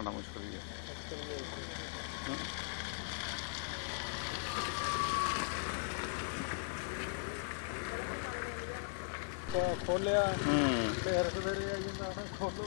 आना मुश्किल ही है। खोलिया फिर सवेरे आई जांदा खोलो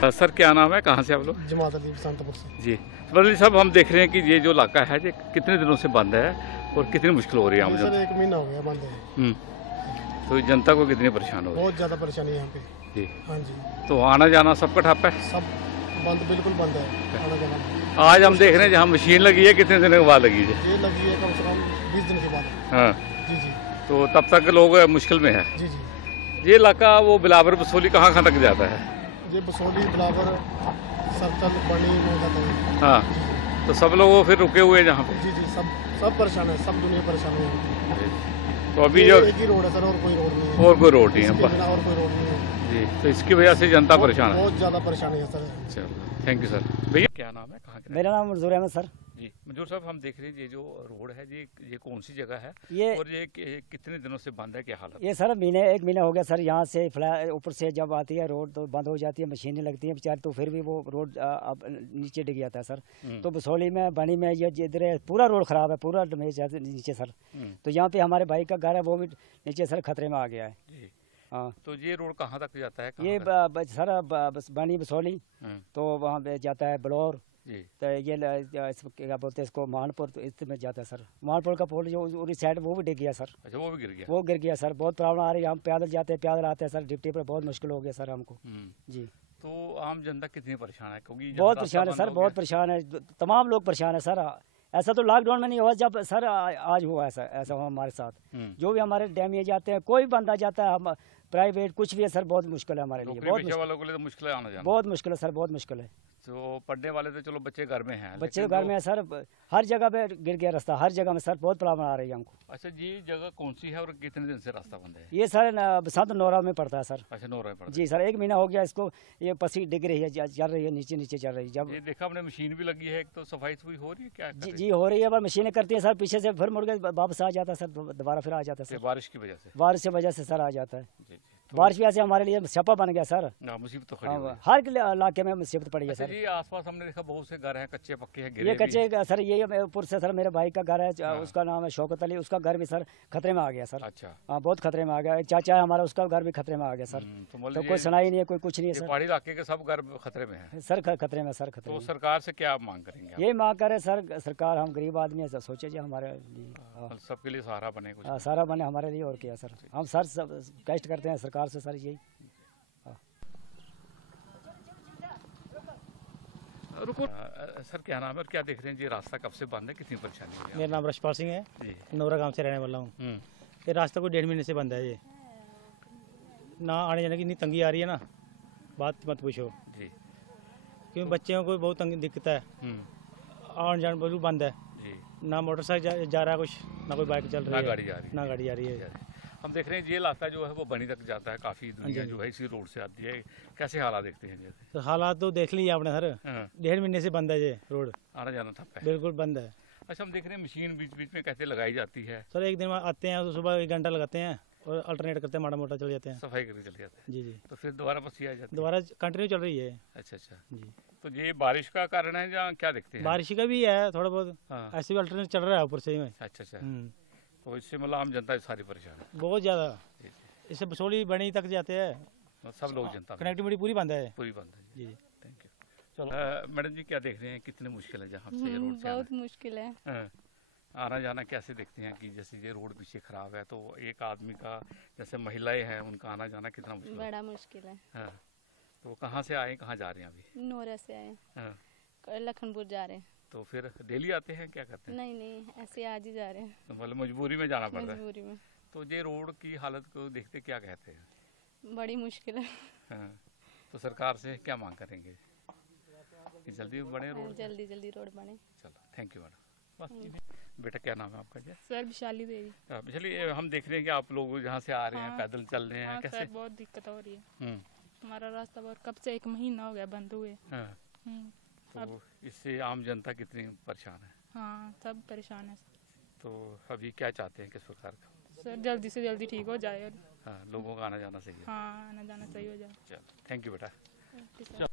हाँ सर क्या नाम है, कहाँ से आप लोग? जमात अली बसंतपुर से जी बदली साहब, हम देख रहे हैं कि ये जो इलाका है ये कितने दिनों से बंद है और कितनी मुश्किल हो रही है आम सर जनता? 1 महीना हो गया बंद है। तो जनता को कितनी परेशान हो रही बहुत ज़्यादा परेशानी है यहाँ पे। है जी? हाँ जी, तो आना जाना सबका ठप है। सब बंद, बिल्कुल बंद है आना जाना। आज हम देख रहे हैं जहाँ मशीन लगी है, कितने दिन के बाद लगी है? ये लगी है कम से कम 20 दिन के बाद। हाँ, जी जी तो तब तक लोग मुश्किल में है। जी जी। ये इलाका वो बिलावर बसोली कहाँ कहाँ तक जाता है? ये बसोली बिलावर सर्कल बनी में जाता है। हाँ, जी तो सब लोग वो फिर रुके हुए हैं जहाँ पे? जी जी, सब परेशान है, सब दुनिया परेशान है। तो अभी जो एक ही रोड है सर, और कोई रोड नहीं है। और कोई रोड नहीं इसके है बिना और कोई रोड नहीं है जी, तो इसकी वजह से जनता परेशान है। बहुत ज़्यादा परेशानी है सर। चलो, थैंक यू सर। भैया क्या नाम है, कहाँ के? मेरा नाम मंजूर अहमद सर। जी मंजूर साहब, हम देख रहे हैं ये जो रोड है ये कौन सी जगह है ये और ये कितने दिनों से बंद है, क्या हालत? ये सर 1 महीना हो गया सर। यहाँ से ऊपर से जब आती है रोड तो बंद हो जाती है, मशीनें लगती हैं बेचारे, तो फिर भी वो रोड अब नीचे डिग जाता है सर। तो बसोली में बनी में ये इधर पूरा रोड खराब है, पूरा डैमेज है नीचे सर। तो यहाँ पे हमारे भाई का घर है, वो भी नीचे सर खतरे में आ गया है। हाँ, तो ये रोड कहाँ तक जाता है? ये सर बनी बसोली तो वहाँ पे जाता है बलौर, तो ये क्या बोलते हैं इसको मानपुर, तो इसमें जाता है सर। मानपुर का पुल जो उस साइड वो भी डिग गया सर। अच्छा, वो भी गिर गया? वो गिर गया सर। बहुत प्रॉब्लम आ रही है, हम पैदल जाते हैं, पैदल आते हैं सर, डिप्टी पर बहुत मुश्किल हो गया सर हमको। जी, तो आम जनता कितनी परेशान है? क्योंकि बहुत परेशान है सर, बहुत परेशान है, तमाम लोग परेशान है सर। ऐसा तो लॉकडाउन में नहीं हुआ, जब सर आज हुआ ऐसा ऐसा हुआ हमारे साथ। जो भी हमारे डैमेज जाते हैं, कोई बंदा जाता है, हम प्राइवेट कुछ भी है सर, बहुत मुश्किल है हमारे लिए, बहुत पेशे वालों के लिए तो मुश्किल है आना जाना। बहुत मुश्किल है सर, बहुत मुश्किल है। तो पढ़ने वाले तो चलो बच्चे घर में हैं, बच्चे लेकिन घर में है सर, हर जगह पे गिर गया रास्ता, हर जगह में सर बहुत प्रॉब्लम आ रही है हमको। अच्छा जी, जगह कौन सी है और कितने दिन से रास्ता बंद है? ये सर बसंत नौरा में पड़ता है सर। अच्छा, नौरा में पड़ता जी सर, 1 महीना हो गया इसको, ये पसी डिग रही है, चल रही है, नीचे नीचे चल रही है। जब है। ये देखा हमने मशीन भी लगी है, एक तो सफाई हो रही है क्या? जी जी हो रही है, पर मशीनें करती है सर, पीछे से फिर मुड़ के वापस आ जाता है सर, दोबारा फिर आ जाता है सर, बारिश की वजह से। बारिश की वजह से सर आ जाता है। जी जी, बारिश भी ऐसे हमारे लिए छपा बन गया सर, मुसीबत तो खड़ी हुई है। हर इलाके में मुसीबत पड़ी है अच्छा सर। जी, आसपास हमने देखा बहुत से घर हैं, कच्चे पक्के हैं, गिरे ये भी हैं। कच्चे सर, ये ऊपर से सर मेरे भाई का घर है, उसका नाम है शौकत अली, उसका घर भी सर खतरे में आ गया सर। अच्छा, हाँ, बहुत खतरे में आ गया। एक चाचा है हमारा, उसका घर भी खतरे में आ गया सर। तो तो मतलब कोई सुनाई नहीं है, कोई कुछ नहीं है ये सर, पहाड़ी इलाके के सब घर खतरे में हैं। सर खतरे में सर, खतरे तो में। सरकार से क्या मांग करेंगे आप? यही मांग करे सर, सरकार, हम गरीब आदमी है, सोचे जी हमारे लिए सबके लिए सहारा बने कुछ। सारा बने हमारे लिए, और क्या सर, हम सर सब कष्ट करते हैं सरकार से सर, यही। रुको सर, क्या नाम है और क्या देख रहे हैं जी? रास्ता कब से बंद है, कितनी परेशानी है? मेरा नाम रशपाल सिंह है, जी, नौरा गांव से रहने वाला हूँ। ये रास्ता कोई 1.5 महीने से बंद है, ये ना आने जाने की इतनी तंगी आ रही है ना, बात मत पूछो जी, क्योंकि बच्चों को बहुत तंगी दिक्कत है, आने जाने बिल्कुल बंद है, जी। ना मोटरसाइकिल जा रहा है कुछ, ना कोई बाइक चल रही ना है, गाड़ी जा रही है। ना गाड़ी जा रही है। हम देख रहे हैं ये रास्ता जो है वो बनी तक जाता है, काफी दुनिया जो है इसी रोड से आती है। कैसे हालात देखते हैं जैसे? तो हालात तो देख लीजिए आपने सर, 1.5 महीने से बंद है ये रोड, आना जाना ठप है, बिल्कुल बंद है। अच्छा, हम देख रहे हैं मशीन बीच बीच में कैसे लगाई जाती है, सर एक दिन आते हैं तो सुबह 1 घंटा लगाते हैं और अल्टरनेट करते हैं, माड़ा मोटा चले जाते हैं। सफाई करके चले जाते हैं, जी जी, तो फिर दोबारा बस आ जाती है। दोबारा कंटिन्यू चल रही है। अच्छा अच्छा, जी, तो ये बारिश का कारण है या क्या देखते हैं? बारिश का भी है थोड़ा बहुत, हाँ, ऐसे भी अल्टरनेट चल रहा है ऊपर से ही में। अच्छा अच्छा, तो इससे मतलब आम जनता सारी परेशान है। बहुत ज़्यादा, जी, इससे बसोली बनी तक जाते हैं, तो सब लोग जनता में कनेक्टिविटी पूरी बंद है। पूरी बंद है जी। जी, थैंक यू। चलो मैडम जी, क्या देख रहे हैं, कितनी मुश्किल है जहाँ से रोड से बहुत मुश्किल है आना जाना? कैसे देखते हैं कि जैसे ये रोड पीछे खराब है, तो एक आदमी का, जैसे महिलाएं हैं, उनका आना जाना कितना मुश्किल है? बड़ा मुश्किल है। हाँ, तो कहाँ से आए, कहाँ जा रहे हैं अभी? नोरा से आए, हाँ, लखनपुर जा रहे हैं। तो फिर डेली आते हैं, क्या करते हैं? नहीं, ऐसे आज ही जा रहे हैं, तो मतलब मजबूरी में जाना पड़ रहा है। मजबूरी में। तो ये रोड की हालत को देखते क्या कहते हैं? बड़ी मुश्किल है। हाँ, तो सरकार से क्या मांग करेंगे कि जल्दी बने रोड? जल्दी जल्दी रोड बने। चलो, थैंक यू मैडम। बस। बेटा, क्या नाम है आपका जी? सर विशाली देवी। चलिए, हम देख रहे हैं कि आप लोग जहाँ से आ रहे हैं, पैदल चल रहे हैं, हाँ कैसे? सर, बहुत दिक्कत हो रही है। हमारा रास्ता बहुत, कब से 1 महीना हो गया बंद हुए। हाँ, तो इससे आम जनता कितनी परेशान है? हाँ, सब परेशान है तो अभी क्या चाहते हैं कि सरकार का? सर, जल्दी से जल्दी ठीक हो जाए और हाँ, लोगों का आना जाना सही है। हाँ, आना जाना सही हो जाए। चलो, थैंक यू बेटा। सर।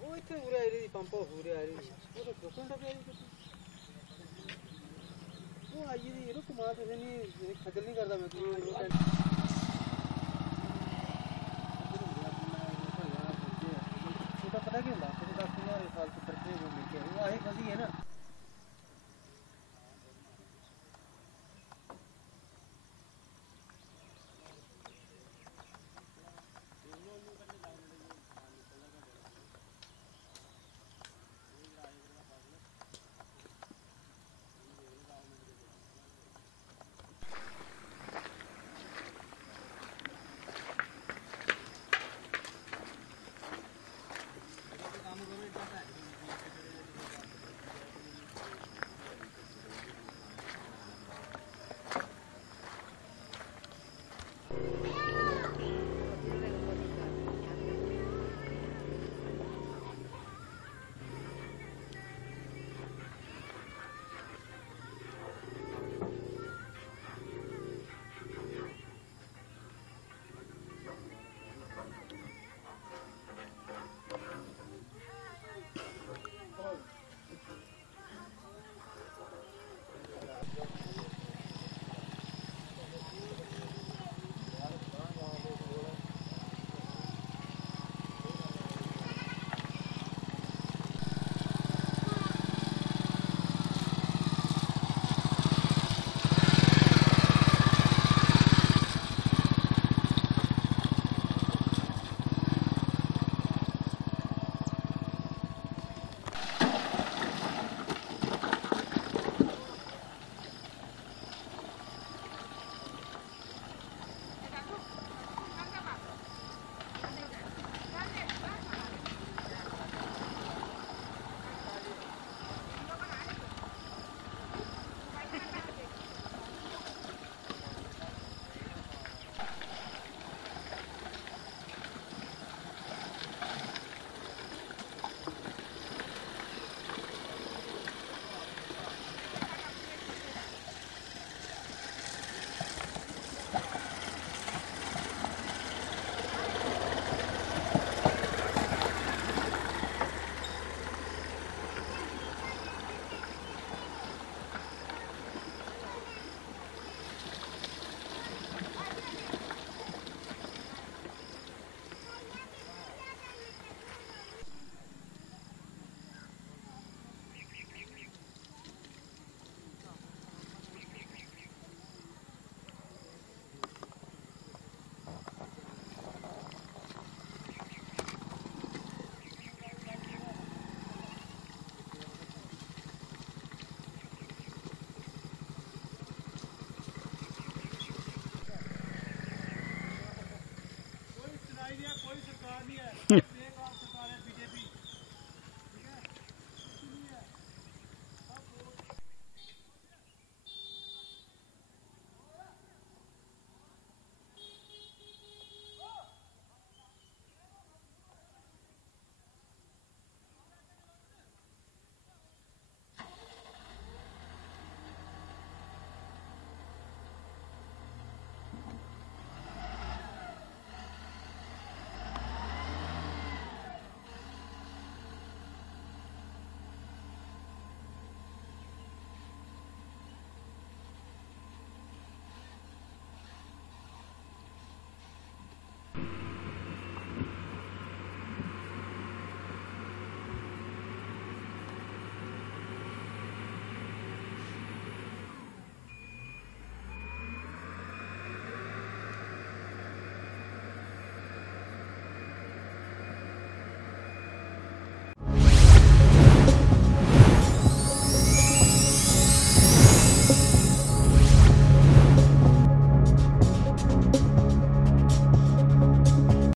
ਉਹ ਇੱਥੇ ਉਰੇ ਆ ਰਹੀ ਪੰਪ ਉਰੇ ਆ ਰਹੀ ਉਹ ਤਾਂ ਰੁਕਣ ਦਾ ਪਿਆ ਉਹ ਆਈ ਜੀ ਇਹਨੂੰ ਕਮਾਲ ਕਿਸੇ ਨਹੀਂ ਖੱਜਲ ਨਹੀਂ ਕਰਦਾ ਮੈਂ